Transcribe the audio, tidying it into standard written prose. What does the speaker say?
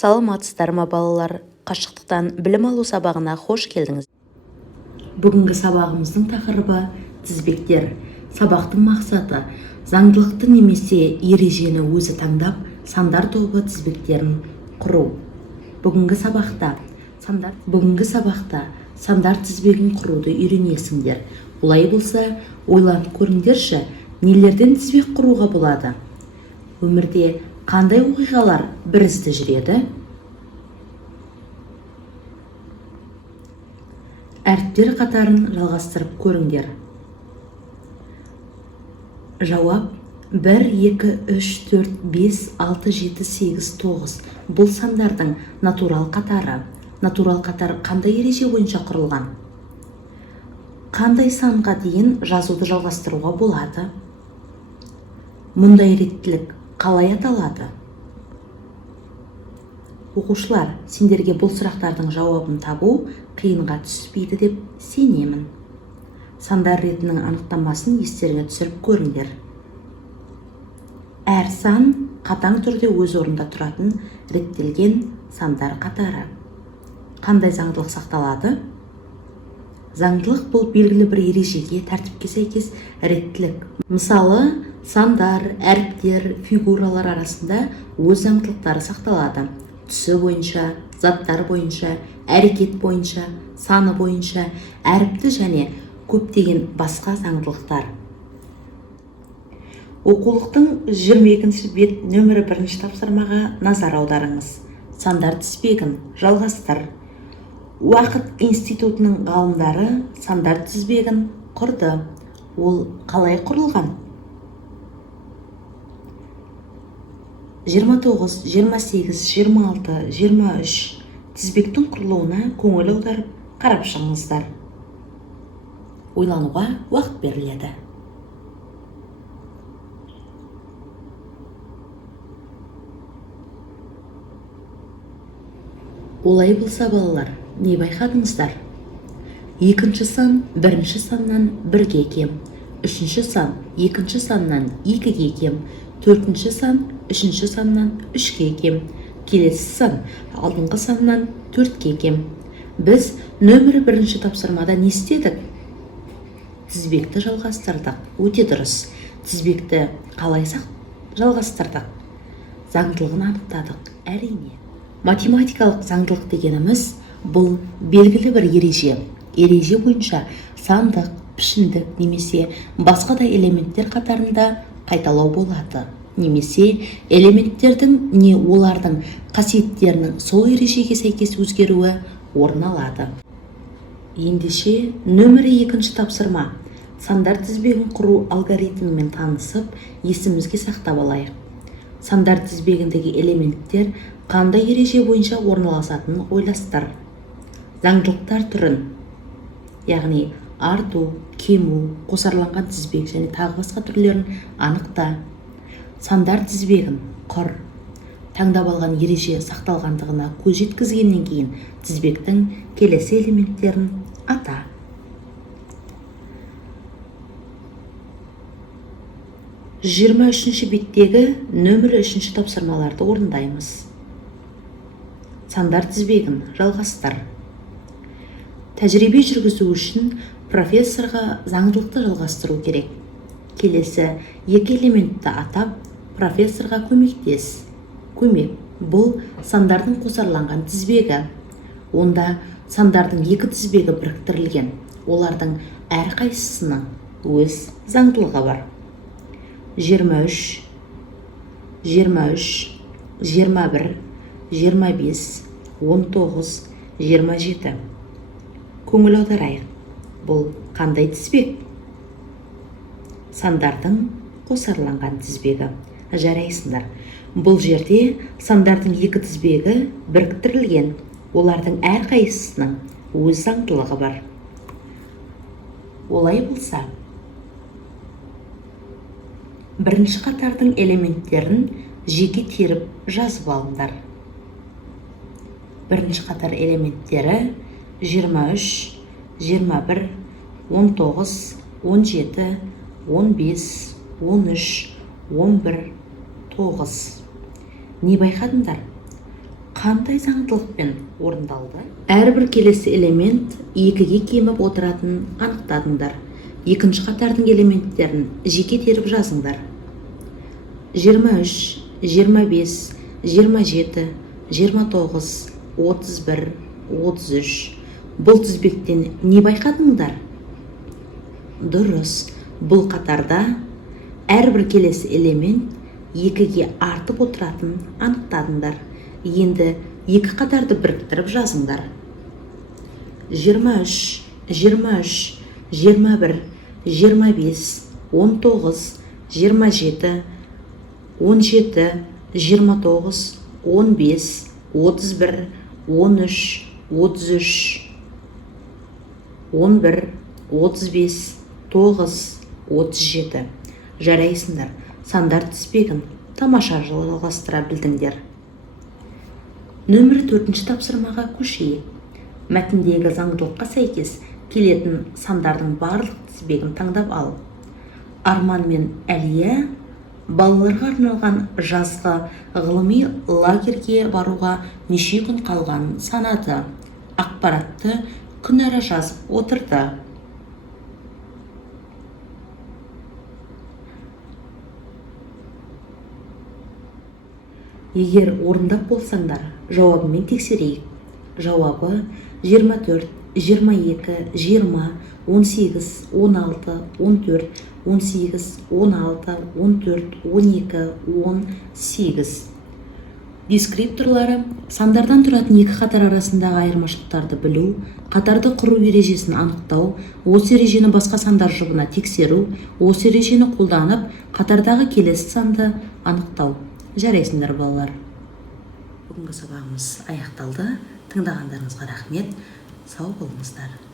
Саламатсыздар ма балалар, қашықтықтан білім алу сабағына қош келдіңіз. Бүгінгі сабағымыздың тақырыбы тізбектер. Сабақтың мақсаты заңдылықты немесе ережені өзі таңдап, сандар тобы тізбектерін құру. Бүгінгі сабақта сандар тізбегін құруды үйренесіңдер. Олай болса, ойланып көріңдерші, нелерден тізбек құруға болады? Өмірде қандай оқиғалар бірізді жүреді? Әріптер қатарын жалғастырып көріңдер. Жауап: 1, 2, 3, 4, 5, 6, 7, 8, 9. Бұл сандардың натурал қатары. Натурал қатар қандай ереже бойынша құрылған? Қандай санға дейін жазуды жалғастыруға болады? Мұндай реттілік қалай аталады? Оқушылар, сендерге бұл сұрақтардың жауабын табу қиынға түспейді деп сенемін. Сандар ретінің анықтамасын естеріңе түсіріп көріңдер. Әр сан қатаң түрде өз орнында тұратын реттелген сандар қатары. Қандай заңдылық сақталады? Заңдылық бұл белгілі бір ережеге, тәртіпке сәйкес реттілік. Мысалы, сандар, әріптер, фигуралар арасында өз заңдылықтары сақталады. Түсі бойынша, заттар бойынша, әрекет бойынша, саны бойынша, әріпті және көптеген басқа заңдылықтар. Оқулықтың 22-ші бет нөмірі 1-ші тапсырмаға назар аударыңыз. Сандар тізбегін жалғастыр. Уақыт институтының ғалымдары сандар тізбегін құрды. Ол қалай құрылған? 29, 28, 26, 23 тізбектің құрылуына көңіл аударып қарап шығыңыздар. Ойлануға уақыт беріледі. Олай болса балалар, не байқадыңыздар? Екінші сан бірінші саннан 1-ге кем, үшінші сан екінші саннан 2-ге кем, төртінші сан үшінші саннан 3-ге кем, келесі сан алдыңғы саннан 4-ге кем. Біз нөмірі 1-ші тапсырмада не істедік? Тізбекті жалғастырдық. Өте дұрыс. Тізбекті қалай жалғастырдық? Заңдылығын анықтадық. Әрине. Математикалық заңдылық дегеніміз бұл белгілі бір ереже. Ереже бойынша сандық, пішіндік немесе басқа да элементтер қатарында қайталау болады. Немесе элементтердің не олардың қасиеттерінің сол ережеге сәйкес өзгеруі орын алады. Ендеше нөмірі 2-ші тапсырма. Сандар тізбегін құру алгоритмімен танысып, есімізге сақтап алайық. Сандар тізбегіндегі элементтер қандай ереже бойынша орналасатынын ойластыр. Заңдылықтар түрін, яғни арту, кему, қосарланған тізбек және тағы басқа түрлерін анықта. Сандар тізбегін құр. Таңдап алған ереже сақталғандығына көз жеткізгеннен кейін тізбектің келесі элементтерін ата. Жиырма үшінші беттегі нөмірі 3-ші тапсырмаларды орындаймыз. Сандар тізбегін жалғастыр. Тәжірибе жүргізу үшін профессорға заңдылықты жалғастыру керек. Келесі 2 элементті атап, профессорға көмектес. Көмек бұл сандардың қосарланған тізбегі. Онда сандардың 2 тізбегі біріктірілген. Олардың әрқайсысының өз заңдылығы бар. 23, 23, 21, 25, 19, 27. Көңіл аударайық. Бұл қандай тізбек? Сандардың қосарланған тізбегі. Жарайсыңдар. Бұл жерде сандардың 2 тізбегі біріктірілген. Олардың әрқайсысының өз заңдылығы бар. Олай болса, бірінші қатардың элементтерін жеке теріп жазып алыңдар. Бірінші қатар элементтері 23, 21, 19, 17, 15, 13, 11, 9. Не байқадыңдар? қандай заңдылықпен орындалды? Әрбір келесі элемент екіге кеміп отыратынын анықтадыңдар. Екінші қатардың элементтерін жеке теріп жазыңдар. 23, 25, 27, 29, 31, 33. Бұл тізбектен не байқадыңдар? Дұрыс, бұл қатарда әрбір келесі элемент екіге артып отыратын анықтадыңдар. Енді екі қатарды біріктіріп жазыңдар. 23, 23, 21, 25, 19, 27, 17, 29, 15, 31, 13, 33, 11, 35, 9, 37. Жарайсыңдар, сандар тізбегін тамаша жалғастыра білдіңдер. Нөмір 4-ші тапсырмаға көшейік. Мәтіндегі заңдылыққа сәйкес келетін сандардың барлық тізбегін таңдап ал. Арман мен Әлия балаларға арналған жазғы ғылыми лагерьге баруға неше күн қалғанын санады. Ақпаратты күн ара жазып отырды. Егер орындап болсаңдар, жауабымен тексерейік. Жауабы 24, 22, 20, 18, 16, 14, 18, 16, 14, 12, 18. Дескрипторлары сандардан тұратын екі қатар арасындағы айырмашылықтарды білу, қатарды құру ережесін анықтау, осы ережені басқа сандар жұбына тексеру, осы ережені қолданып, қатардағы келесі санды анықтау. Жарайсыңдар балалар. Бүгінгі сабағымыз аяқталды. Тыңдағандарыңызға рахмет. Сау болыңыздар.